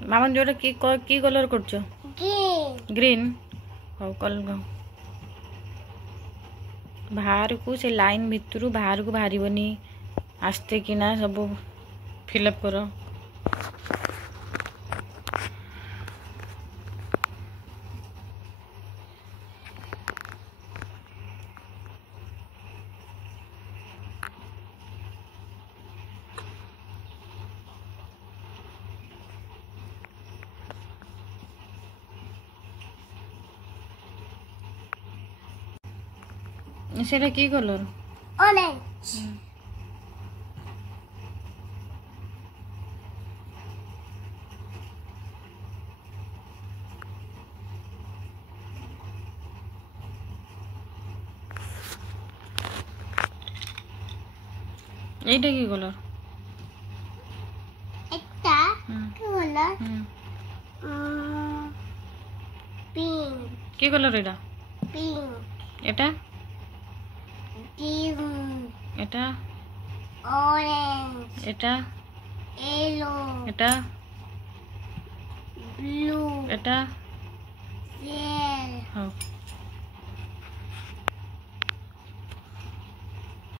मामन जोटा की कलर करछ ग्रीन हो कलर बाहर को से लाइन भितर बाहर को बाहरबनी आस्ते किना सब फिलअप कर সেটা কি কলর অরেঞ্জ এইটা কি কলর একটা কি হলো পিঙ্ক কি কলর এটা পিঙ্ক এটা গ্রিন এটা অরেঞ্জ এটা येलो এটা ব্লু এটা রেড হ্যাঁ